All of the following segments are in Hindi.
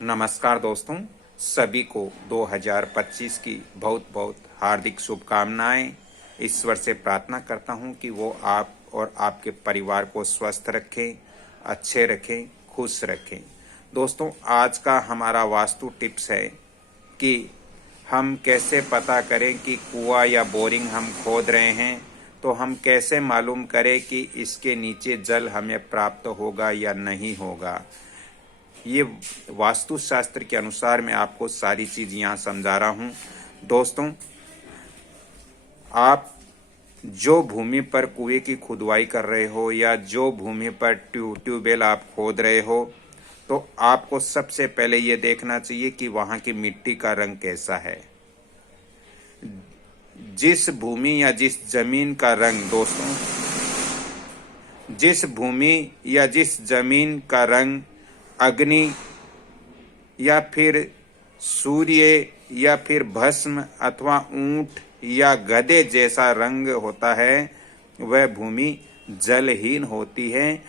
नमस्कार दोस्तों, सभी को 2025 की बहुत बहुत हार्दिक शुभकामनाएं। ईश्वर से प्रार्थना करता हूं कि वो आप और आपके परिवार को स्वस्थ रखें, अच्छे रखें, खुश रखें। दोस्तों, आज का हमारा वास्तु टिप्स है कि हम कैसे पता करें कि कुआं या बोरिंग हम खोद रहे हैं, तो हम कैसे मालूम करें कि इसके नीचे जल हमें प्राप्त होगा या नहीं होगा। ये वास्तुशास्त्र के अनुसार मैं आपको सारी चीज यहाँ समझा रहा हूँ। दोस्तों, आप जो भूमि पर कुएं की खुदवाई कर रहे हो या जो भूमि पर ट्यूबवेल आप खोद रहे हो, तो आपको सबसे पहले ये देखना चाहिए कि वहाँ की मिट्टी का रंग कैसा है। जिस भूमि या जिस जमीन का रंग दोस्तों, जिस भूमि या जिस जमीन का रंग अग्नि या फिर सूर्य या फिर भस्म अथवा ऊंट या गधे जैसा रंग होता है, वह भूमि जलहीन होती है।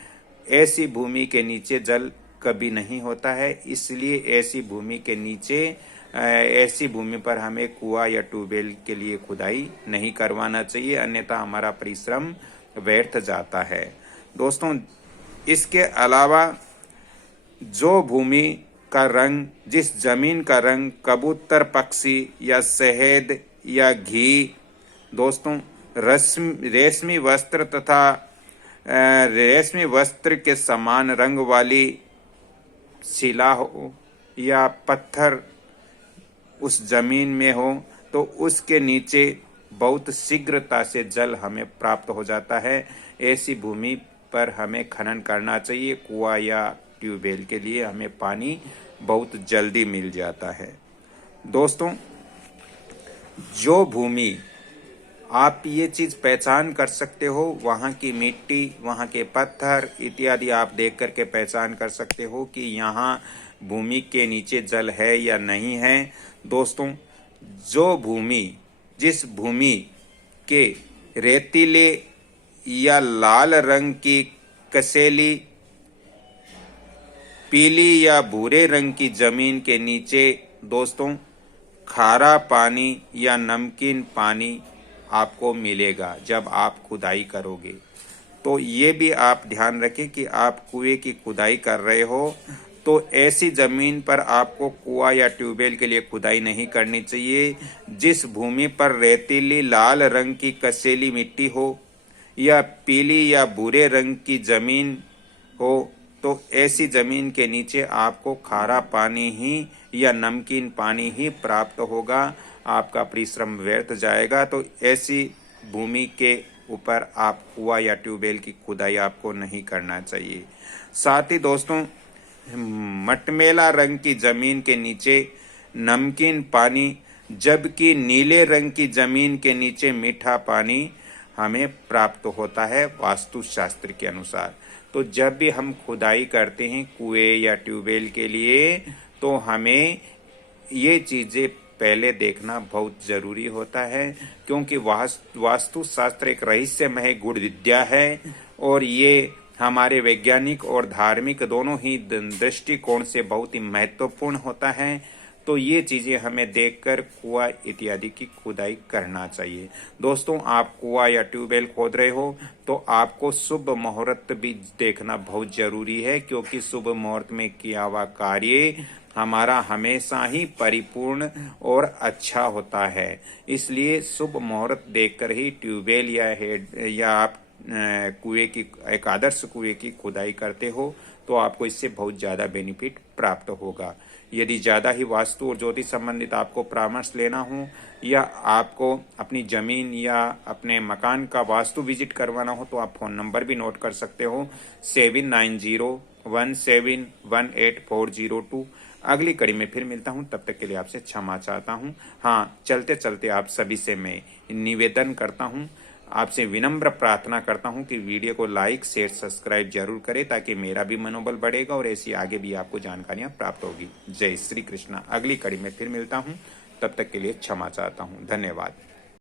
ऐसी भूमि के नीचे जल कभी नहीं होता है। इसलिए ऐसी भूमि के नीचे, ऐसी भूमि पर हमें कुआं या ट्यूबवेल के लिए खुदाई नहीं करवाना चाहिए, अन्यथा हमारा परिश्रम व्यर्थ जाता है। दोस्तों, इसके अलावा जो भूमि का रंग, जिस जमीन का रंग कबूतर पक्षी या शहद या घी, दोस्तों रेशमी वस्त्र तथा रेशमी वस्त्र के समान रंग वाली शिला हो या पत्थर उस जमीन में हो, तो उसके नीचे बहुत शीघ्रता से जल हमें प्राप्त हो जाता है। ऐसी भूमि पर हमें खनन करना चाहिए। कुआं या ट्यूबवेल के लिए हमें पानी बहुत जल्दी मिल जाता है। दोस्तों, जो भूमि आप ये चीज पहचान कर सकते हो, वहाँ की मिट्टी, वहाँ के पत्थर इत्यादि आप देख करके पहचान कर सकते हो कि यहाँ भूमि के नीचे जल है या नहीं है। दोस्तों, जो भूमि, जिस भूमि के रेतीले या लाल रंग की कसेली, पीली या भूरे रंग की जमीन के नीचे दोस्तों खारा पानी या नमकीन पानी आपको मिलेगा जब आप खुदाई करोगे। तो ये भी आप ध्यान रखें कि आप कुएं की खुदाई कर रहे हो, तो ऐसी जमीन पर आपको कुआं या ट्यूबवेल के लिए खुदाई नहीं करनी चाहिए। जिस भूमि पर रेतीली लाल रंग की कसेली मिट्टी हो या पीली या भूरे रंग की जमीन हो, तो ऐसी जमीन के नीचे आपको खारा पानी ही या नमकीन पानी ही प्राप्त होगा। आपका परिश्रम व्यर्थ जाएगा। तो ऐसी भूमि के ऊपर आप कुआं या ट्यूबवेल की खुदाई आपको नहीं करना चाहिए। साथ ही दोस्तों, मटमैला रंग की जमीन के नीचे नमकीन पानी, जबकि नीले रंग की जमीन के नीचे मीठा पानी हमें प्राप्त होता है वास्तुशास्त्र के अनुसार। तो जब भी हम खुदाई करते हैं कुएं या ट्यूबवेल के लिए, तो हमें ये चीजें पहले देखना बहुत जरूरी होता है, क्योंकि वास्तुशास्त्र एक रहस्यमय गुण विद्या है और ये हमारे वैज्ञानिक और धार्मिक दोनों ही दृष्टिकोण से बहुत ही महत्वपूर्ण होता है। तो ये चीजें हमें देखकर कुआं इत्यादि की खुदाई करना चाहिए। दोस्तों, आप कुआं या ट्यूबवेल खोद रहे हो, तो आपको शुभ मुहूर्त भी देखना बहुत जरूरी है, क्योंकि शुभ मुहूर्त में किया हुआ कार्य हमारा हमेशा ही परिपूर्ण और अच्छा होता है। इसलिए शुभ मुहूर्त देखकर ही ट्यूबवेल या आप कुएं की, एक आदर्श कुएं की खुदाई करते हो, तो आपको इससे बहुत ज्यादा बेनिफिट प्राप्त होगा। यदि ज्यादा ही वास्तु और ज्योतिष संबंधित आपको परामर्श लेना हो या आपको अपनी जमीन या अपने मकान का वास्तु विजिट करवाना हो, तो आप फोन नंबर भी नोट कर सकते हो 7901718402। अगली कड़ी में फिर मिलता हूं, तब तक के लिए आपसे क्षमा चाहता हूं। हाँ, चलते चलते आप सभी से मैं निवेदन करता हूं, आपसे विनम्र प्रार्थना करता हूं कि वीडियो को लाइक, शेयर, सब्सक्राइब जरूर करें, ताकि मेरा भी मनोबल बढ़ेगा और ऐसी आगे भी आपको जानकारियां प्राप्त होगी। जय श्री कृष्णा। अगली कड़ी में फिर मिलता हूं, तब तक के लिए क्षमा चाहता हूं। धन्यवाद।